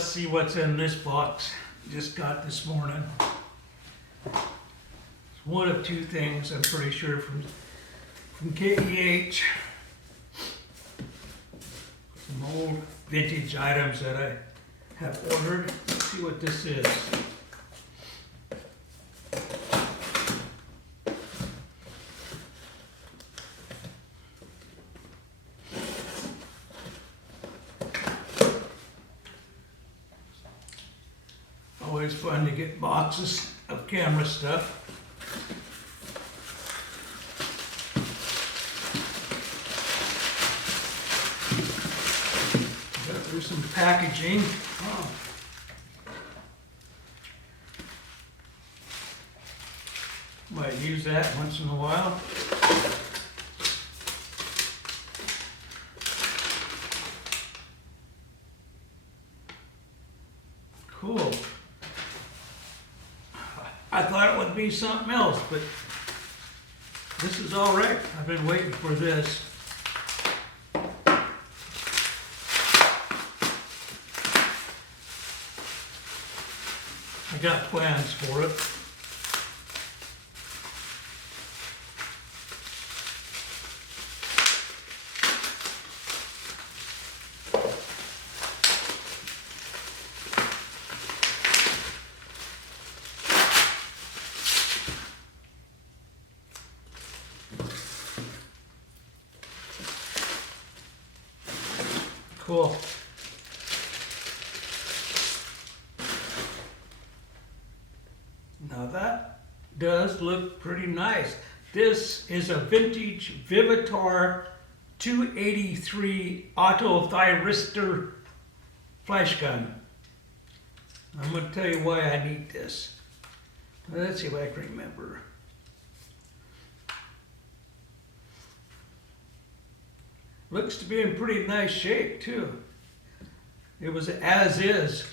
let's see what's in this box. Just got this morning. It's one of two things, I'm pretty sure, from KEH. Some old vintage items that I have ordered. Let's see what this is. Always fun to get boxes of camera stuff. Got through some packaging. Oh. Might use that once in a while. Cool. I thought it would be something else, but this is all right. I've been waiting for this. I got plans for it. Cool. Now that does look pretty nice. This is a vintage Vivitar 283 auto thyristor flash gun. I'm going to tell you why I need this. Let's see if I can remember. Looks to be in pretty nice shape too. It was an as-is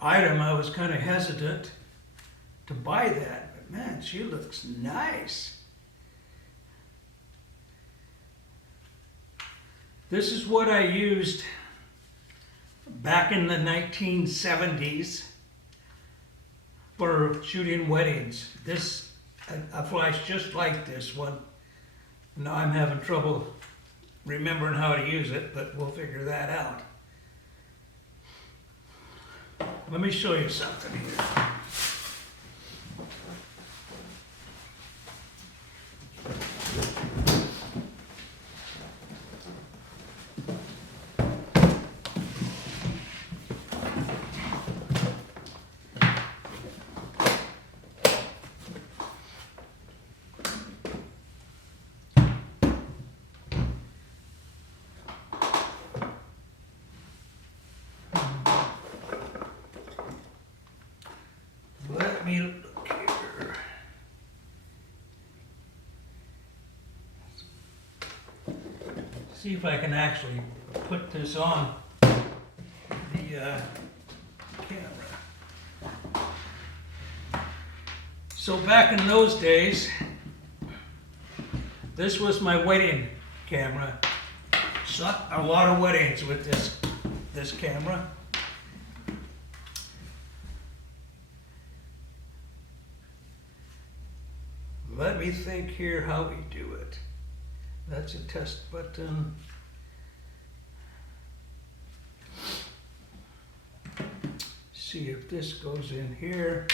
item. I was kind of hesitant to buy that, but man, she looks nice. This is what I used back in the 1970s for shooting weddings. This, a flash just like this one. Now I'm having trouble remembering how to use it, but we'll figure that out. Let me show you something here. Let me look here. See if I can actually put this on the camera. So back in those days, this was my wedding camera. Shot a lot of weddings with this camera. Let me think here how we do it. That's a test button. See if this goes in here.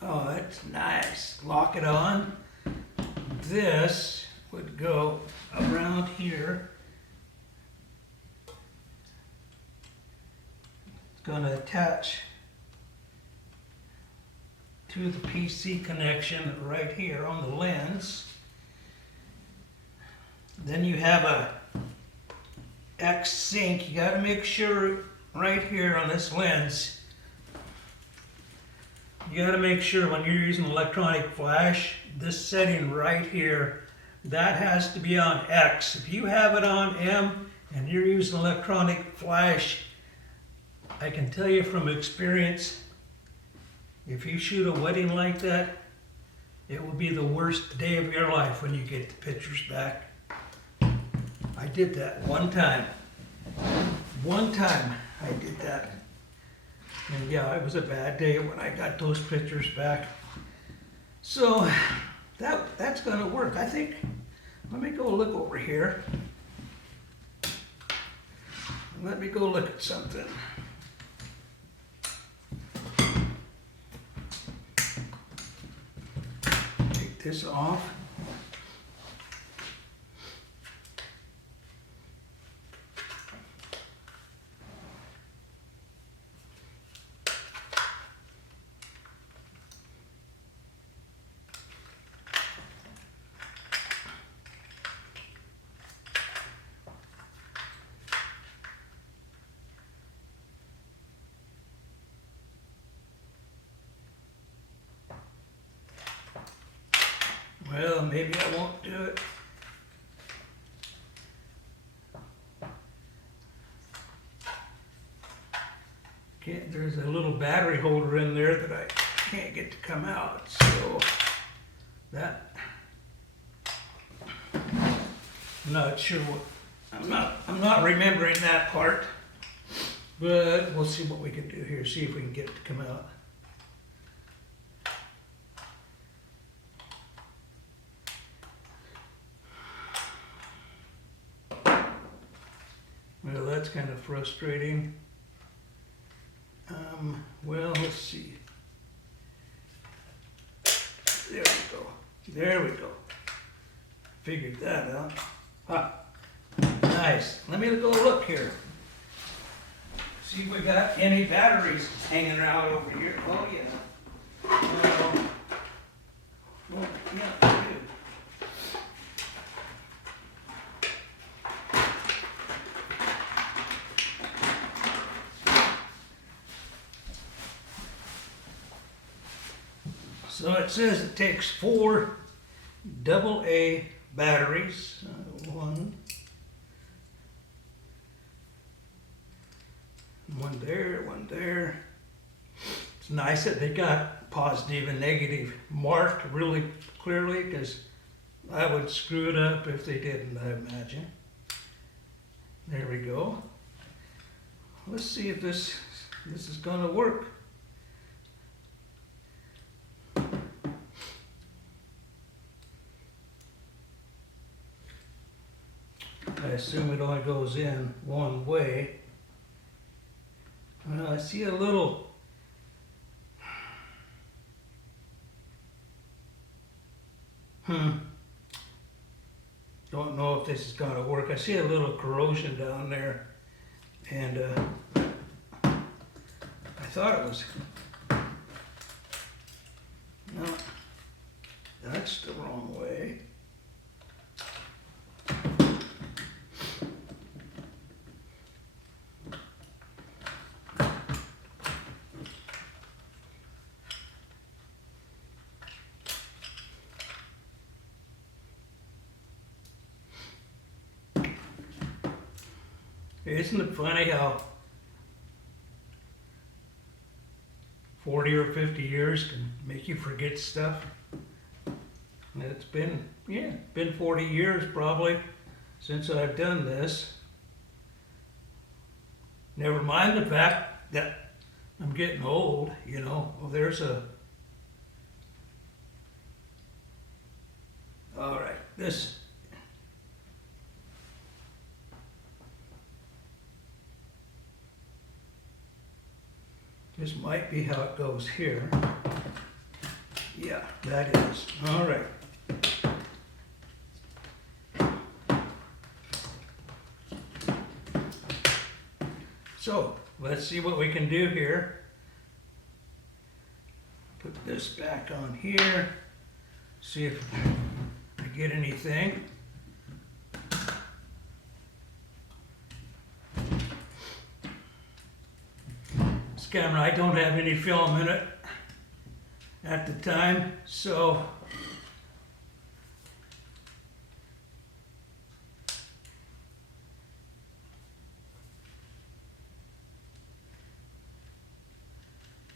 Oh, that's nice. Lock it on. This would go around here. It's going to attach to the PC connection right here on the lens. Then you have a X sync. You got to make sure right here on this lens, you gotta make sure when you're using electronic flash, this setting right here, that has to be on X. If you have it on M and you're using electronic flash, I can tell you from experience, if you shoot a wedding like that, it will be the worst day of your life when you get the pictures back. I did that one time. One time I did that. And yeah, it was a bad day when I got those pictures back. So that's gonna work, I think. Let me go look over here. Let me go look at something. Take this off. Well, maybe I won't do it. There's a little battery holder in there that I can't get to come out, so that, I'm not sure what, I'm not remembering that part, but we'll see what we can do here, see if we can get it to come out. Well, that's kind of frustrating. Well, let's see. There we go. There we go. Figured that out. Ah, nice. Let me go look here. See if we got any batteries hanging around over here. Oh, yeah. Well, yeah, we do. So it says it takes 4 AA batteries. One there, one there. It's nice that they got positive and negative marked really clearly, because I would screw it up if they didn't, I imagine. There we go. Let's see if this is going to work. I assume it only goes in one way. Well, I see a little don't know if this is going to work. I see a little corrosion down there, and I thought it was, no, that's the wrong way. Isn't it funny how 40 or 50 years can make you forget stuff? And it's been 40 years probably since I've done this. Never mind the fact that I'm getting old, you know. Well, there's a... All right, this... This might be how it goes here. Yeah, that is. All right. So, let's see what we can do here. Put this back on here. See if I get anything. camera, I don't have any film in it at the time, so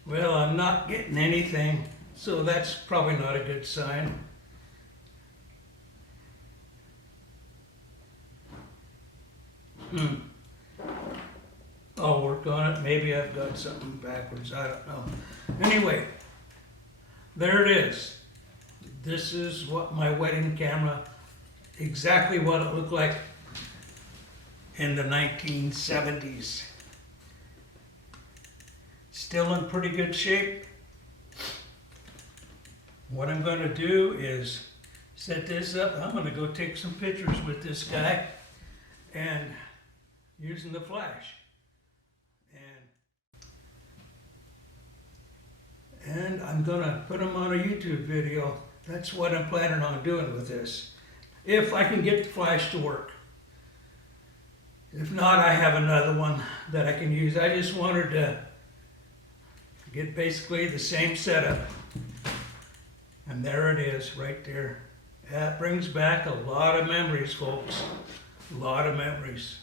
well, I'm not getting anything, so that's probably not a good sign. I'll work on it. Maybe I've got something backwards. I don't know. Anyway, there it is. This is what my wedding camera, exactly what it looked like in the 1970s. Still in pretty good shape. What I'm going to do is set this up. I'm going to go take some pictures with this guy and using the flash. And I'm going to put them on a YouTube video. That's what I'm planning on doing with this. If I can get the flash to work. If not, I have another one that I can use. I just wanted to get basically the same setup. And there it is, right there. That brings back a lot of memories, folks. A lot of memories.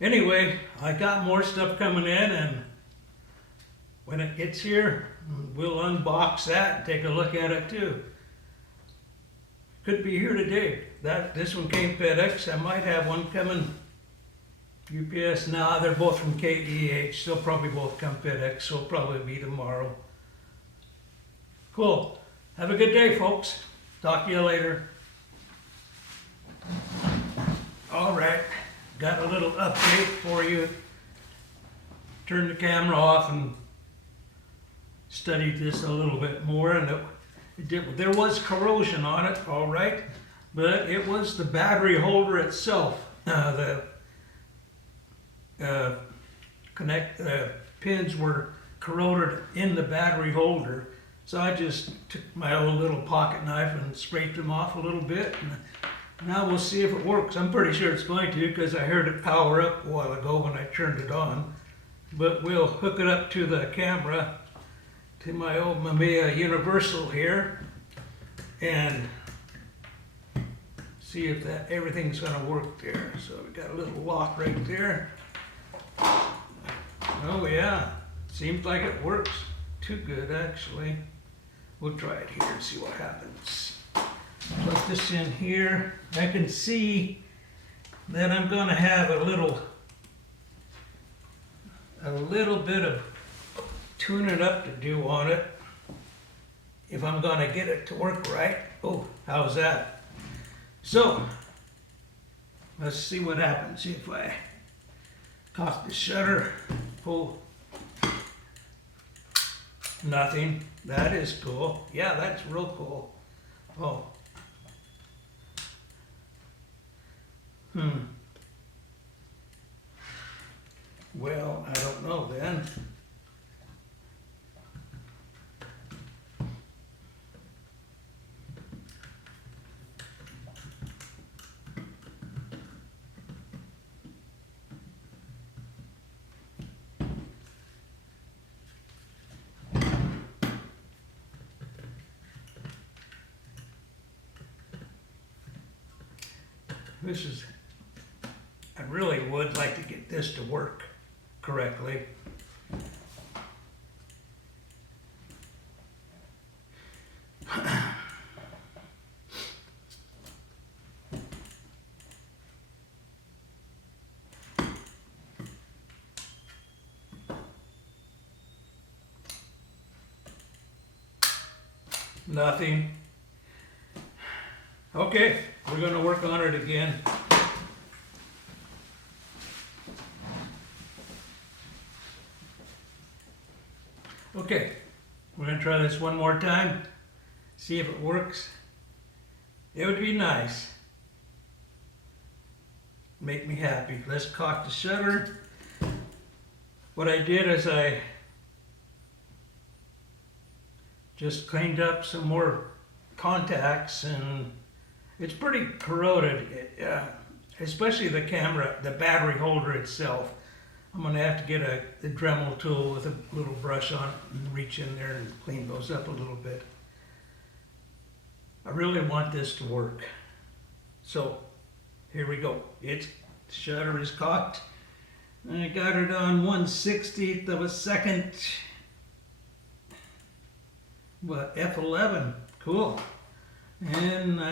Anyway, I got more stuff coming in, and when it gets here, we'll unbox that and take a look at it too. Could be here today. This one came FedEx. I might have one coming UPS. Nah, they're both from KEH. They'll probably both come FedEx, so it'll probably be tomorrow. Cool. Have a good day, folks. Talk to you later. All right. Got a little update for you. Turned the camera off and studied this a little bit more, and there was corrosion on it, all right, but it was the battery holder itself. The pins were corroded in the battery holder, so I just took my old little pocket knife and scraped them off a little bit, and now we'll see if it works. I'm pretty sure it's going to, because I heard it power up a while ago when I turned it on, but we'll hook it up to the camera, to my old Mamiya Universal here, and see if everything's going to work there. So we got a little lock right there. Oh yeah, seems like it works. Too good, actually. We'll try it here and see what happens. Put this in here. I can see that I'm going to have a little bit of tuning up to do on it if I'm going to get it to work right. Oh, how's that? So, let's see what happens. See if I cock the shutter, pull. Nothing. That is cool. Yeah, that's real cool. Oh. Well, I don't know then. I really would like to get this to work correctly. Nothing. Okay, we're going to work on it again. Okay, we're going to try this one more time, see if it works. It would be nice. Make me happy. Let's cock the shutter. What I did is I just cleaned up some more contacts, and it's pretty corroded, especially the camera, the battery holder itself. I'm gonna have to get the Dremel tool with a little brush on it and reach in there and clean those up a little bit. I really want this to work. So, here we go. The shutter is cocked. And I got it on 1/60th of a second. What, F11, cool. And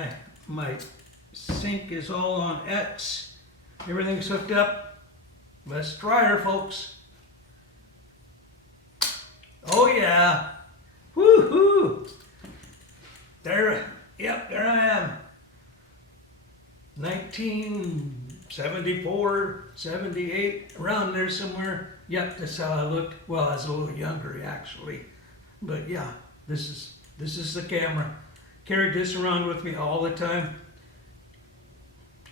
my sync is all on X. Everything's hooked up. Let's try her, folks. Oh yeah, woohoo! There, yep, there I am. 1974, 78, around there somewhere. Yep, that's how I looked. Well, I was a little younger actually, but yeah, this is the camera. Carried this around with me all the time.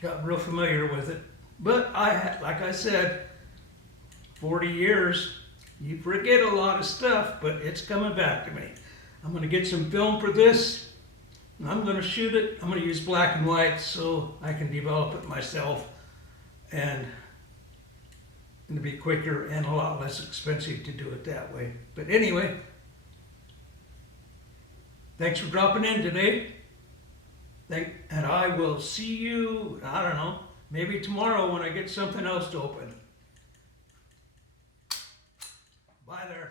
Got real familiar with it. But like I said, 40 years, you forget a lot of stuff, but it's coming back to me. I'm gonna get some film for this. I'm gonna shoot it. I'm gonna use black and white so I can develop it myself, and it'll be quicker and a lot less expensive to do it that way. But anyway, thanks for dropping in today. And I will see you, I don't know, maybe tomorrow when I get something else to open. Bye there.